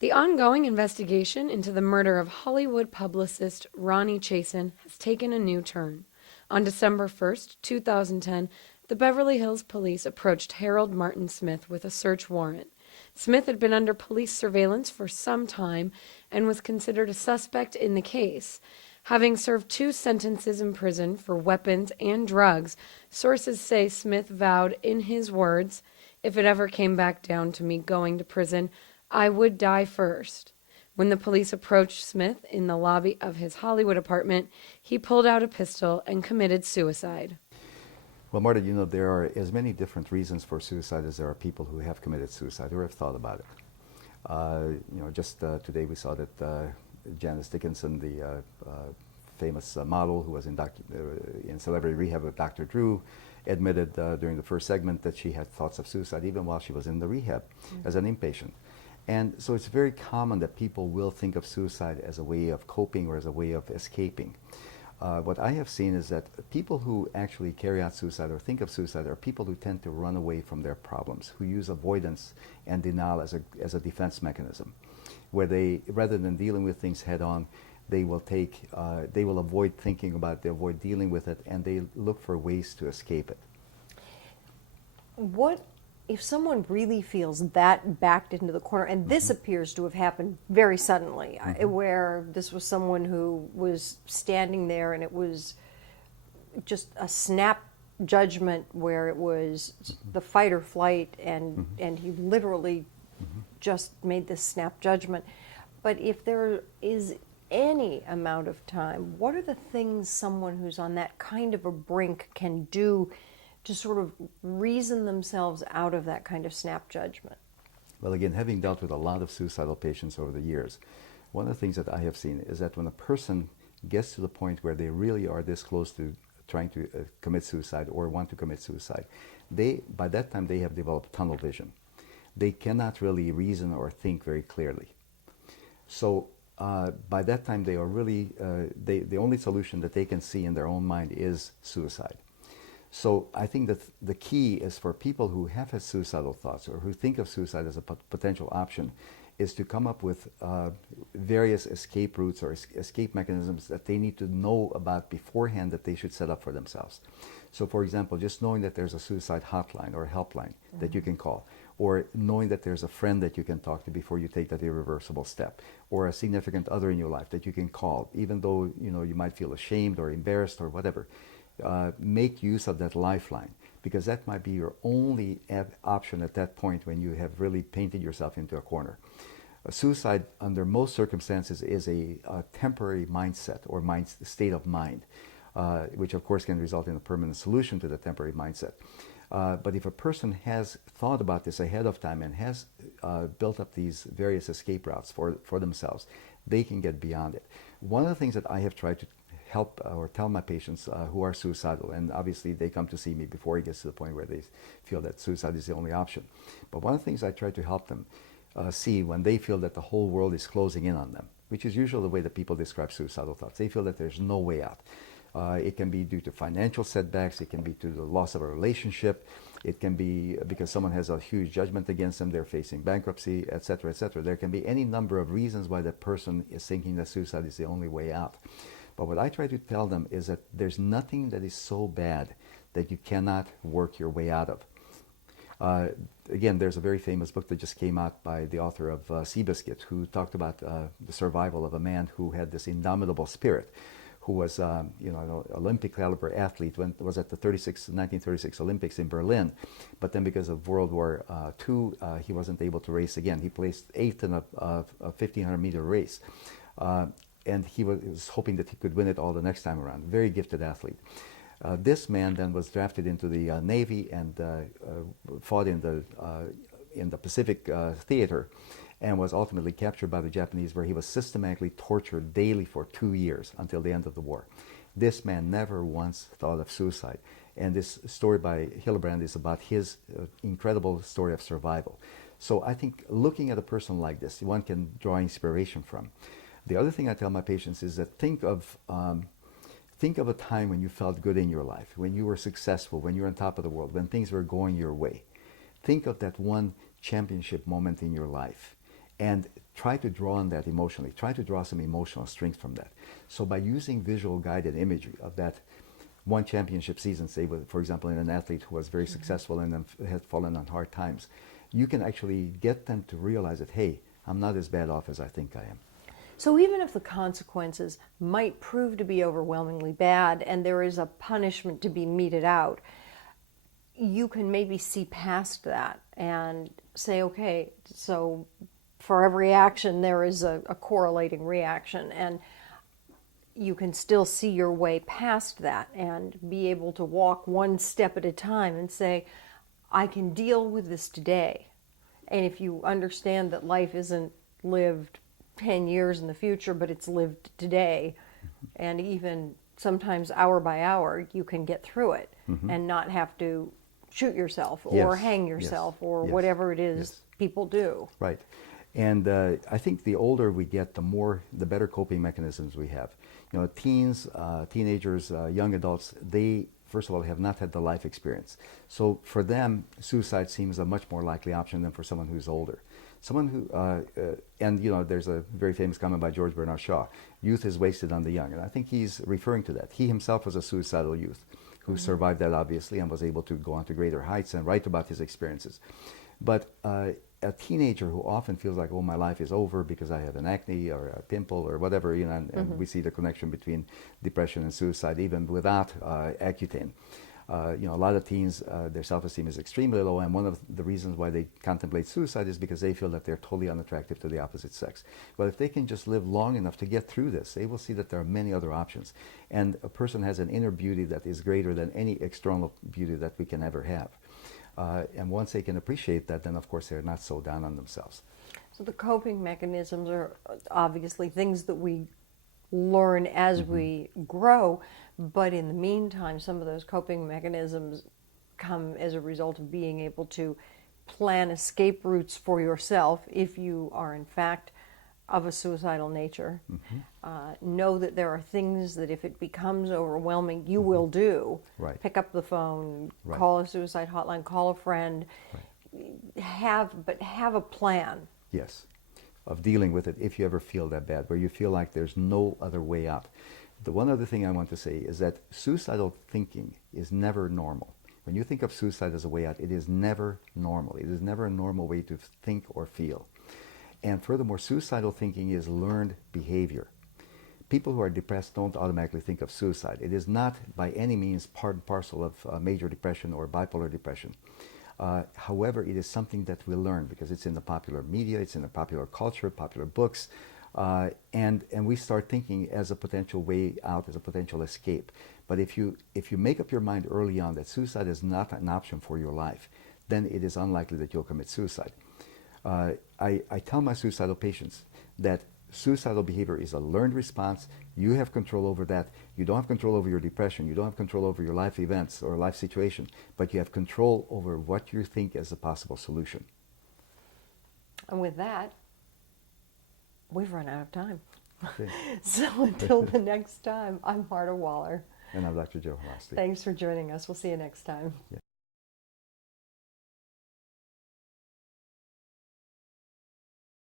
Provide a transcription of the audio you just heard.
The ongoing investigation into the murder of Hollywood publicist Ronni Chasen has taken a new turn. On December 1st, 2010, the Beverly Hills police approached Harold Martin Smith with a search warrant. Smith had been under police surveillance for some time and was considered a suspect in the case. Having served 2 sentences in prison for weapons and drugs, sources say Smith vowed, in his words, "If it ever came back down to me going to prison, I would die first." When the police approached Smith in the lobby of his Hollywood apartment, he pulled out a pistol and committed suicide. Well, Marta, there are as many different reasons for suicide as there are people who have committed suicide or have thought about it. Just today we saw that Janice Dickinson, the famous model who was in celebrity rehab with Dr. Drew, admitted during the first segment that she had thoughts of suicide even while she was in the rehab as an inpatient. And so it's very common that people will think of suicide as a way of coping or as a way of escaping. What I have seen is that people who actually carry out suicide or think of suicide are people who tend to run away from their problems, who use avoidance and denial as a defense mechanism, where they, rather than dealing with things head on, they will avoid thinking about it, they avoid dealing with it, and they look for ways to escape it. What if someone really feels that backed into the corner, and this appears to have happened very suddenly, where this was someone who was standing there and it was just a snap judgment where it was the fight or flight, and he literally just made this snap judgment. But if there is any amount of time, what are the things someone who's on that kind of a brink can do to sort of reason themselves out of that kind of snap judgment? Well, again, having dealt with a lot of suicidal patients over the years, one of the things that I have seen is that when a person gets to the point where they really are this close to trying to commit suicide or want to commit suicide, by that time they have developed tunnel vision. They cannot really reason or think very clearly. So by that time they are really, the only solution that they can see in their own mind is suicide. So I think that the key is for people who have had suicidal thoughts or who think of suicide as a potential option is to come up with various escape routes or escape mechanisms that they need to know about beforehand that they should set up for themselves. So for example, just knowing that there's a suicide hotline or a helpline that you can call, or knowing that there's a friend that you can talk to before you take that irreversible step, or a significant other in your life that you can call, even though you might feel ashamed or embarrassed or whatever. Make use of that lifeline, because that might be your only option at that point when you have really painted yourself into a corner. Suicide, under most circumstances, is a temporary mindset or state of mind, which of course can result in a permanent solution to the temporary mindset. But if a person has thought about this ahead of time and has built up these various escape routes for themselves, they can get beyond it. One of the things that I have tried to help or tell my patients who are suicidal, and obviously they come to see me before it gets to the point where they feel that suicide is the only option. But one of the things I try to help them see when they feel that the whole world is closing in on them, which is usually the way that people describe suicidal thoughts. They feel that there's no way out. It can be due to financial setbacks, it can be due to the loss of a relationship, it can be because someone has a huge judgment against them, they're facing bankruptcy, etc., etc. There can be any number of reasons why that person is thinking that suicide is the only way out. But what I try to tell them is that there's nothing that is so bad that you cannot work your way out of. Again, there's a very famous book that just came out by the author of Seabiscuit, who talked about the survival of a man who had this indomitable spirit, who was an Olympic caliber athlete when was at the 1936 Olympics in Berlin, but then because of World War II, he wasn't able to race again. He placed 8th in a 1500 meter race. And he was hoping that he could win it all the next time around. Very gifted athlete. This man then was drafted into the Navy and fought in the Pacific Theater, and was ultimately captured by the Japanese, where he was systematically tortured daily for 2 years until the end of the war. This man never once thought of suicide. And this story by Hillebrand is about his incredible story of survival. So I think looking at a person like this, one can draw inspiration from. The other thing I tell my patients is that think of a time when you felt good in your life, when you were successful, when you were on top of the world, when things were going your way. Think of that one championship moment in your life and try to draw on that emotionally, try to draw some emotional strength from that. So by using visual guided imagery of that one championship season, say, for example, in an athlete who was very successful and then had fallen on hard times, you can actually get them to realize that, hey, I'm not as bad off as I think I am. So even if the consequences might prove to be overwhelmingly bad and there is a punishment to be meted out, you can maybe see past that and say, okay, so for every action there is a correlating reaction, and you can still see your way past that and be able to walk one step at a time and say, I can deal with this today. And if you understand that life isn't lived 10 years in the future, but it's lived today, and even sometimes hour by hour, you can get through it and not have to shoot yourself or hang yourself or whatever it is people do. Right. And I think the older we get, the better coping mechanisms we have. You know, teens, teenagers, young adults, they, first of all, have not had the life experience. So for them, suicide seems a much more likely option than for someone who's older. Someone who, and you know, there's a very famous comment by George Bernard Shaw, youth is wasted on the young. And I think he's referring to that. He himself was a suicidal youth who survived that, obviously, and was able to go on to greater heights and write about his experiences. But a teenager who often feels like, oh, my life is over because I have an acne or a pimple or whatever, you know, and we see the connection between depression and suicide even without Accutane. You know, a lot of teens, their self-esteem is extremely low, and one of the reasons why they contemplate suicide is because they feel that they're totally unattractive to the opposite sex. But if they can just live long enough to get through this, they will see that there are many other options. And a person has an inner beauty that is greater than any external beauty that we can ever have. And once they can appreciate that, then of course they're not so down on themselves. So the coping mechanisms are obviously things that we learn as we grow, but in the meantime, some of those coping mechanisms come as a result of being able to plan escape routes for yourself if you are in fact of a suicidal nature. Know that there are things that if it becomes overwhelming, you will do. Right. Pick up the phone, Right. call a suicide hotline, call a friend. Have a plan. Yes, of dealing with it if you ever feel that bad, where you feel like there's no other way out. The one other thing I want to say is that suicidal thinking is never normal. When you think of suicide as a way out, it is never normal. It is never a normal way to think or feel. And furthermore, suicidal thinking is learned behavior. People who are depressed don't automatically think of suicide. It is not by any means part and parcel of major depression or bipolar depression. However, it is something that we learn because it's in the popular media, it's in the popular culture, popular books, and we start thinking as a potential way out, as a potential escape. But if you make up your mind early on that suicide is not an option for your life, then it is unlikely that you'll commit suicide. I tell my suicidal patients that suicidal behavior is a learned response. You have control over that. You don't have control over your depression. You don't have control over your life events or life situation, but you have control over what you think as a possible solution. And with that, we've run out of time. Okay. So until the next time, I'm Marta Waller. And I'm Dr. Joe Haraszti. Thanks for joining us. We'll see you next time. Yeah.